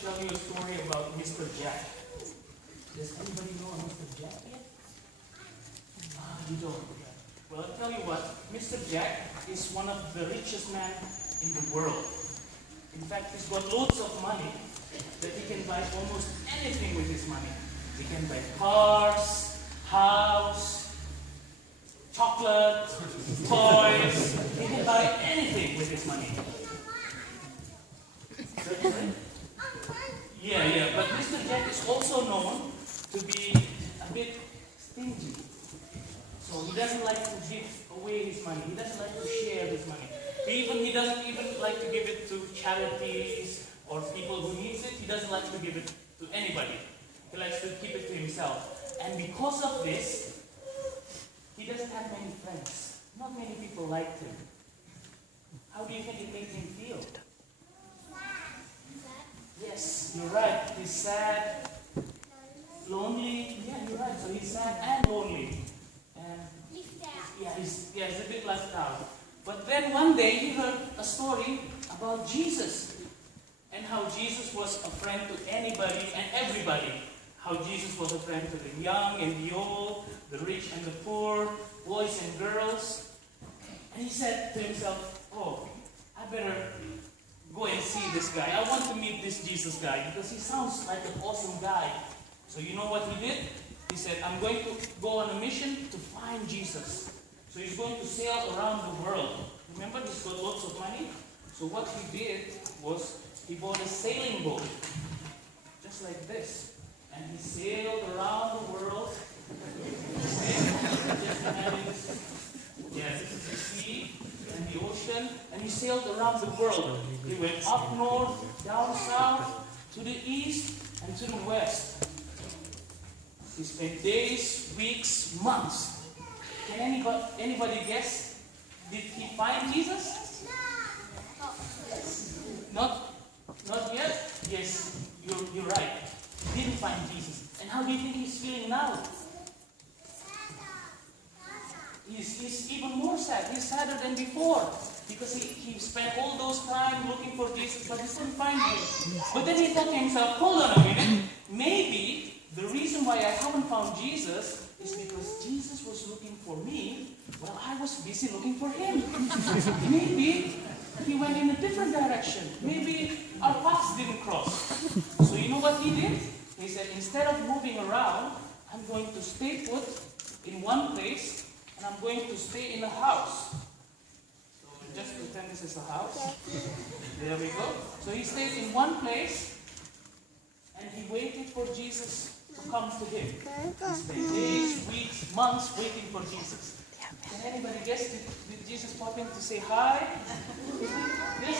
tell you a story about Mr. Jack. Does anybody know Mr. Jack yet? You don't. Well, I'll tell you what. Mr. Jack is one of the richest men in the world. In fact, he's got loads of money that he can buy almost anything with his money. He can buy cars, house, chocolate, toys. He can buy anything with his money. Yeah. But Mr. Jack is also known to be a bit stingy. So he doesn't like to give away his money. He doesn't like to share his money. He doesn't even like to give it to charities or people who needs it. He doesn't like to give it to anybody. He likes to keep it to himself. And because of this, he doesn't have many friends. Not many people like him. How do you think it made him feel? Yes, you're right. He's sad, lonely. Yeah, you're right. So he's sad and lonely. And he's a bit left out. But then one day he heard a story about Jesus and how Jesus was a friend to anybody and everybody. How Jesus was a friend to the young and the old, the rich and the poor, boys and girls. And he said to himself, oh, I better go and see this guy. I want to meet this Jesus guy because he sounds like an awesome guy. So you know what he did? He said, I'm going to go on a mission to find Jesus. So he's going to sail around the world. Remember, he's got lots of money. So what he did was he bought a sailing boat, just like this. And he sailed around the world. This is the sea and the ocean. And he sailed around the world. He went up north, down south, to the east, and to the west. He spent days, weeks, months. Can anybody guess? Did he find Jesus? Not yet? Yes, you're right. He didn't find Jesus. And how do you think he's feeling now? He's even more sad. He's sadder than before. Because he spent all those time looking for Jesus, but he couldn't find him. But then he thought to himself, hold on a minute. Maybe the reason why I haven't found Jesus is because Jesus was looking for me while I was busy looking for him. Maybe he went in a different direction. Maybe our paths didn't cross. So you know what he did? He said, instead of moving around, I'm going to stay put in one place and I'm going to stay in a house. So just pretend this is a house. There we go. So he stayed in one place and he waited for Jesus to come to him. He spent days, weeks, months waiting for Jesus. Can anybody guess? Did Jesus pop in to say hi? Yes?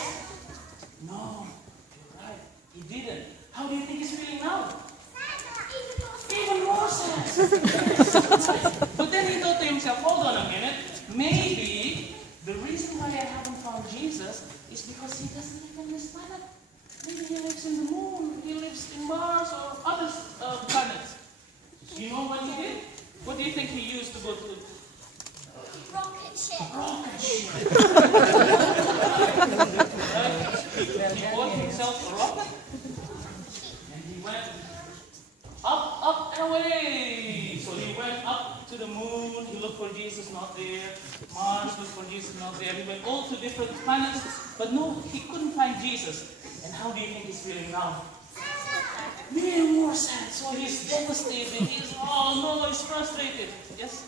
No. You're right. He didn't. How do you think he's feeling now? Even more sad. But then he thought to himself, hold on a minute. Maybe the reason why I haven't found Jesus is because he doesn't live on this planet. Maybe he lives in the moon, he lives in Mars or other planets. You know what he did? What do you think he used to go to? Rocket ship. Rocket ship. He bought himself a rocket and he went up and away. So he went up to the moon, he looked for Jesus, not there. Mars, looked for Jesus, not there. He went all to different planets, but no, he couldn't find Jesus. And how do you think he's feeling now? Even more sad. So he's devastated. He's frustrated. Yes?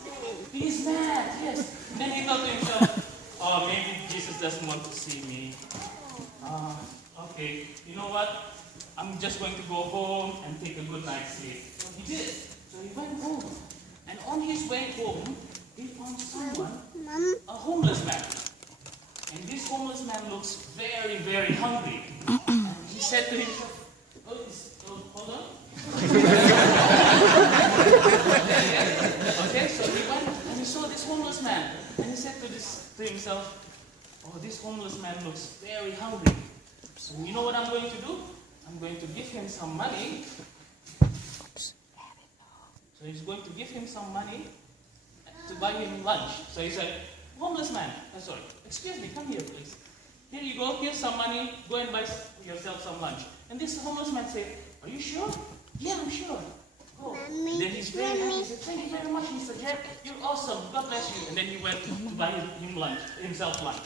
He's mad. Yes. Then he thought to himself, oh, maybe Jesus doesn't want to see me. Okay. You know what? I'm just going to go home and take a good night's sleep. So he did. So he went home. And on his way home, he found someone, a homeless man. And this homeless man looks very, very hungry. And he said to himself, hold on. Okay, so he went and he saw this homeless man. And he said to himself, oh, this homeless man looks very hungry. So you know what I'm going to do? I'm going to give him some money. So he's going to give him some money to buy him lunch. So he said, homeless man, excuse me, come here please. here you go, here's some money, go and buy yourself some lunch. And this homeless man said, are you sure? Yeah, I'm sure. Go. And then he's very happy. He said, thank you very much, Mr. Jack. You're awesome. God bless you. And then he went to buy himself lunch.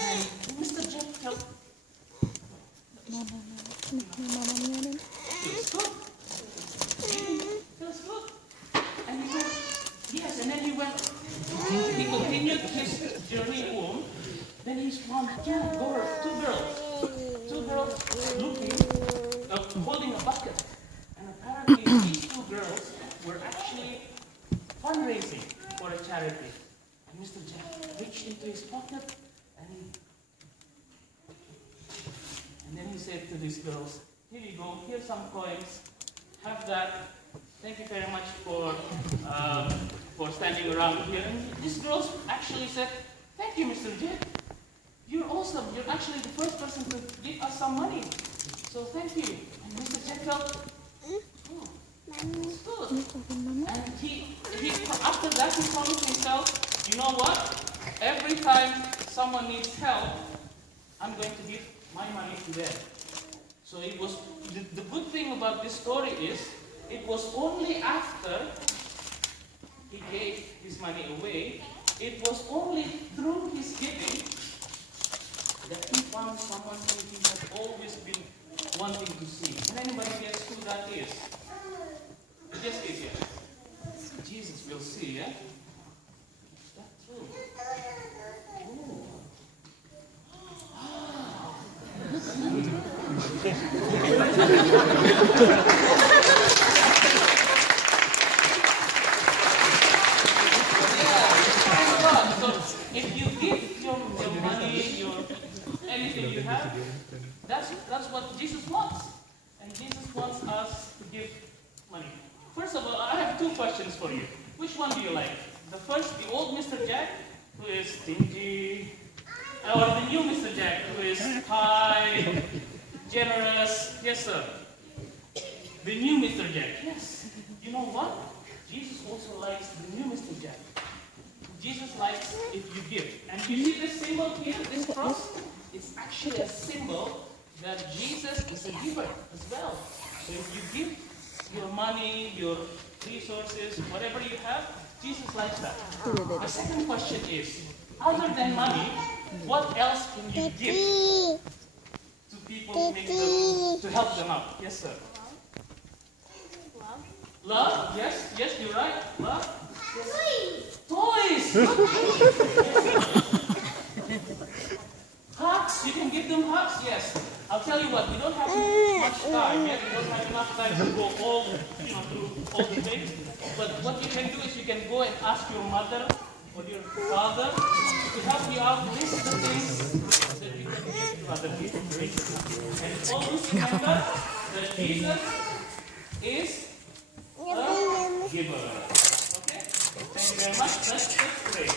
And Mr. Jack felt, feels good. Feels good. And he went, yes, and then he continued his journey home. Then he found two girls looking, holding a bucket. And apparently these two girls were actually fundraising for a charity. And Mr. Jack reached into his pocket and then he said to these girls, here you go, here's some coins, have that. Thank you very much for standing around here. And these girls actually said, thank you, Mr. Jack. You're awesome. You're actually the first person to give us some money. So thank you. And Mr. Jack felt, oh, that's good. And he after that he promised himself, you know what? Every time someone needs help, I'm going to give my money to them. So it was the good thing about this story is it was only after he gave his money away, it was only through his giving that he found someone who he had always been wanting to see. Can anybody guess who that is? Just guess, yeah. Jesus will see, yeah? Is that true? Oh. So if you give your money, anything you have, that's what Jesus wants. And Jesus wants us to give money. First of all, I have two questions for you. Which one do you like? The first, the old Mr. Jack, who is stingy, or the new Mr. Jack, who is kind, generous? Yes, sir. The new Mr. Jack. Yes. You know what? Jesus also likes the new Mr. Jack. Jesus likes if you give. And you see this symbol here, this cross? It's actually a symbol that Jesus is a giver as well. So if you give your money, your resources, whatever you have, Jesus likes that. The second question is, other than money, what else can you give to people to help them out? Yes, sir. Love. Love? Yes, yes, you're right. Love? Yes. Toys! Hugs? You can give them hugs? Yes. I'll tell you what, we don't have much time yet. We don't have enough time to go through all the things. But what you can do is you can go and ask your mother or your father to help you out. List the things that you can give to other people. And always remember that Jesus is a giver. Okay? Thank you very much. Let's pray.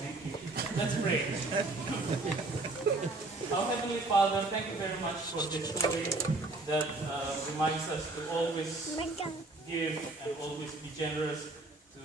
Thank you. Let's pray. Our Heavenly Father, thank you very much for this story that reminds us to always give and always be generous to